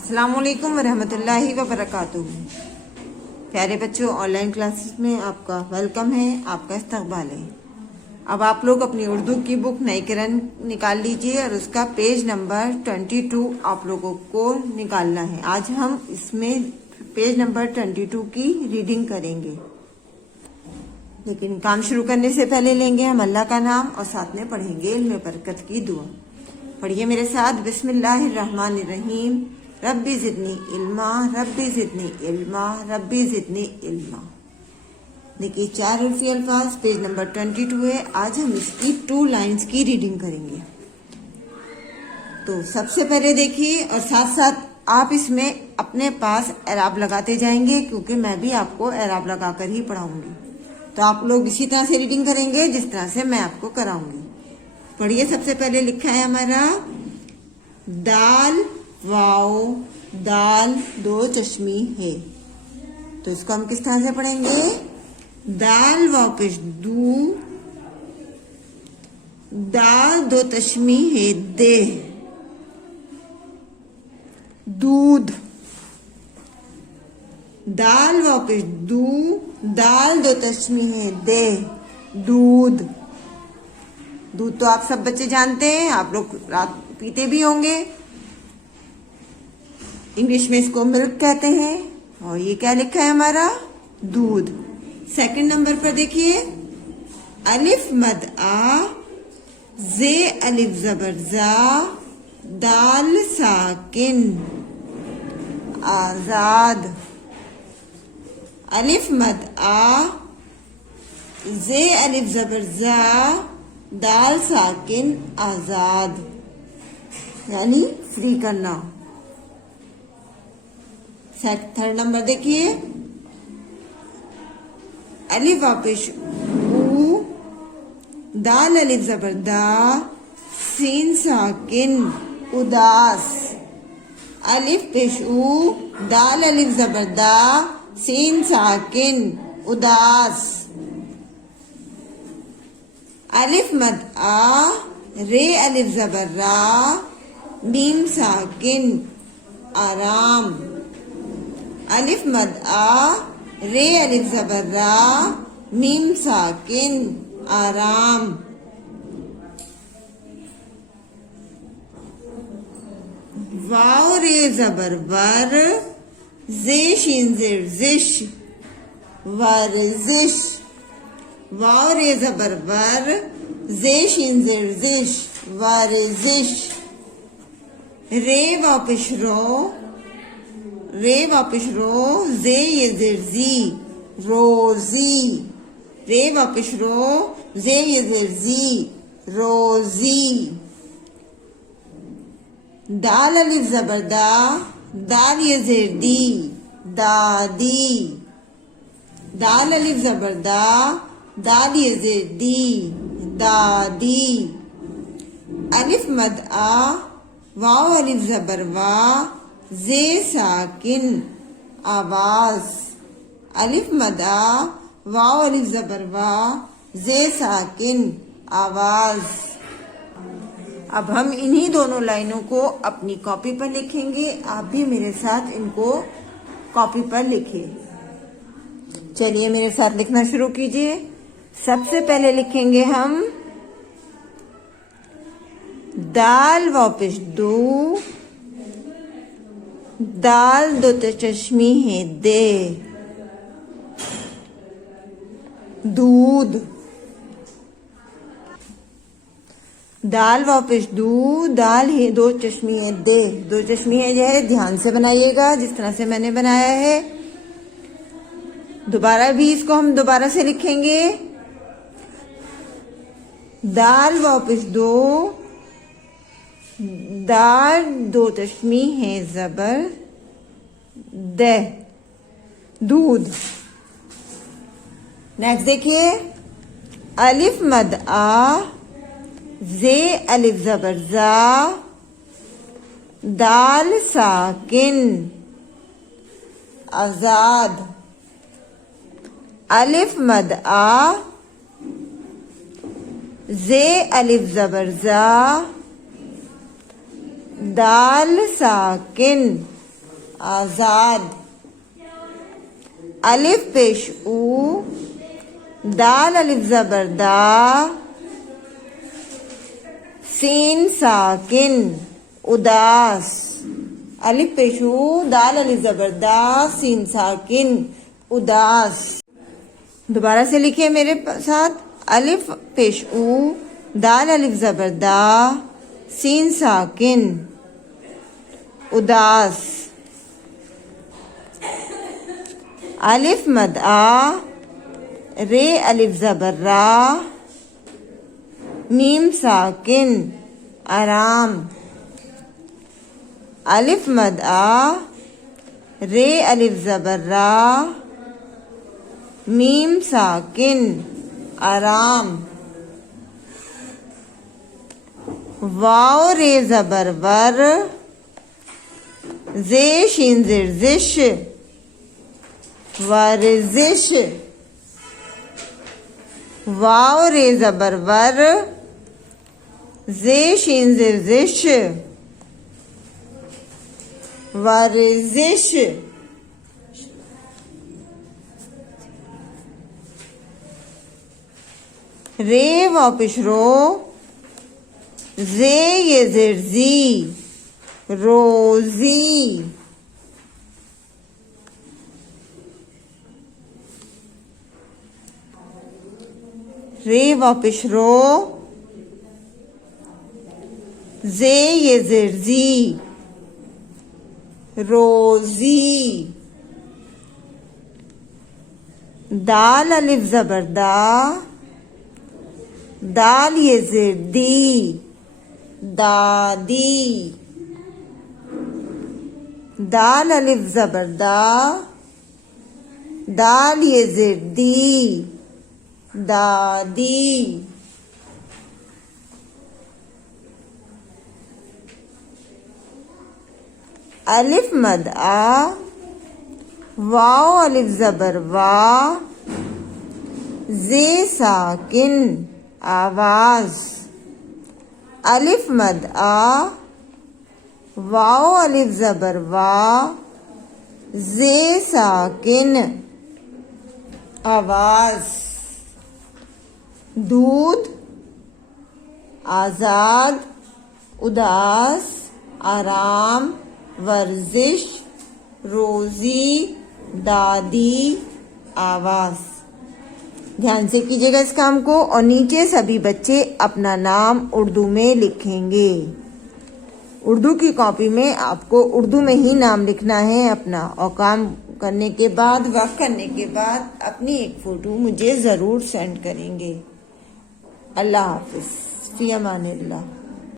अस्सलाम वालेकुम रहमतुल्लाहि व बरकातुहू। प्यारे बच्चों, ऑनलाइन क्लासेस में आपका वेलकम है, आपका इस्तकबाल है। अब आप लोग अपनी उर्दू की बुक नई किरण निकाल लीजिए और उसका पेज नंबर 22 आप लोगों को निकालना है। आज हम इसमें पेज नंबर 22 की रीडिंग करेंगे, लेकिन काम शुरू करने से पहले लेंगे हम अल्लाह का नाम और साथ में पढ़ेंगे इल्म बरकत की दुआ। पढ़िए मेरे साथ, बिस्मिल्लाहिर्रहमानिर्रहीम। रब्बी ज़िदनी इल्मा, रब्बी ज़िदनी इल्मा, रब्बी ज़िदनी इल्मा। देखिए 4 उर्फी अल्फाज, पेज नंबर 22 है। आज हम इसकी 2 लाइन्स की रीडिंग करेंगे। तो सबसे पहले देखिए और साथ साथ आप इसमें अपने पास एराब लगाते जाएंगे, क्योंकि मैं भी आपको एराब लगाकर ही पढ़ाऊंगी। तो आप लोग इसी तरह से रीडिंग करेंगे जिस तरह से मैं आपको कराऊंगी। पढ़िए, सबसे पहले लिखा है हमारा दाल वाओ दाल 2 चश्मी है। तो इसको हम किस तरह से पढ़ेंगे? दाल वाओ पेश दू, दाल 2 चश्मी है दे, दूध। दाल वाओ पेश दू, दाल 2 चश्मी है दे, दूध। दूध तो आप सब बच्चे जानते हैं, आप लोग रात पीते भी होंगे। इंग्लिश में इसको मिल्क कहते हैं। और ये क्या लिखा है हमारा? दूध। सेकंड नंबर पर देखिए, अलिफ मद आ, जे अलिफ जबर जा, दाल साकिन आजाद। अलिफ मद आ, जे अलिफ जबर जा, दाल साकिन आजाद, यानी फ्री करना। थर्ड नंबर देखिए, अलिफ वापिश ऊ, दाल अलिफ जबर दा, सीन साकिन उदास। अलिफ पेश ऊ, दाल अलिफ जबर दा, सीन साकिन उदास। अलिफ मद आ, रे अलिफ जबर रा, मीम साकिन आराम। अलिफ मद आ, रे अलिफ जबर रा, मीम साकिन आराम। वाव रे जबर वर, जे शीन जेर जिश, वर्जिश। वाव रे जबर वर, जे शीन जेर जिश, वर्जिश। रे वापिश रो, रे वापिश रो, जे ये जेर जी, रोजी। रे वापिश रो, जे ये जेर जी, रोजी। दाल अलिफ जबर दा, दाल ये जेर दी, दादी। दाल अलिफ जबर दा, दाल ये जेर दी, दादी। अलिफ मद आ, वाव अलिफ जबर वा, जे साकिन आवाज। अलिफ मद आ, वाव अलिफ जबर वा, जे साकिन आवाज। अब हम इन्हीं दोनों लाइनों को अपनी कॉपी पर लिखेंगे। आप भी मेरे साथ इनको कॉपी पर लिखिए। चलिए मेरे साथ लिखना शुरू कीजिए। सबसे पहले लिखेंगे हम दाल वापिश दू, दाल 2 चश्मी है दे, दूध। दाल वापिश दू, दाल है 2 चश्मी है दे। 2 चश्मी है जो है ध्यान से बनाइएगा, जिस तरह से मैंने बनाया है। दोबारा भी इसको हम दोबारा से लिखेंगे। दाल वापिश दो, दाल 2 चश्मी है जबर दे, दूध। नेक्स्ट देखिए, अलिफ मद आ, जे अलिफ जबर जा, दाल साकिन आजाद। अलिफ मद आ, जे अलिफ जबर जा, दाल साकिन आजाद। अलिफ पेश ऊ, दाल अलिफ जबर दा, सीन साकिन उदास। अलिफ पेश ऊ, दाल अलिफ जबर दा, सीन साकिन उदास। दोबारा से लिखिए मेरे साथ। अलिफ पेश ऊ, दाल अलिफ जबर दा, सीन साकिन उदास। अलिफ मद आ, रे अलिफ जबर रा, मीम साकिन आराम। अलिफ मद आ, रे अलिफ जबर रा, मीम साकिन आराम। वाव रे जबर वर, जे शीन जिश, वर्जिश। वाव रे जबर वर, जे शीन जिश, वर्जिश। रे वापिश रो, जे ये जिर्जी, रोजी। रे वापिश रो, जे ये जिर्जी, रोजी। दाल अलिफ जबर दा, दाल ये जिर्दी, दादी। दाल अलिफ जबर दा, दाल ये जिर्दी, दादी। अलिफ मद आ, वाव अलिफ जबर वा, जे साकिन आवाज। अलिफ मद आ, वाव अलिफ जबर वा, जे साकिन आवाज। दूध, आजाद, उदास, आराम, वर्जिश, रोजी, दादी, आवाज। ध्यान से कीजिएगा इस काम को और नीचे सभी बच्चे अपना नाम उर्दू में लिखेंगे। उर्दू की कॉपी में आपको उर्दू में ही नाम लिखना है अपना, और काम करने के बाद, वर्क करने के बाद अपनी एक फोटो मुझे ज़रूर सेंड करेंगे। अल्लाह हाफिज़, फ़ी अमानिल्लाह।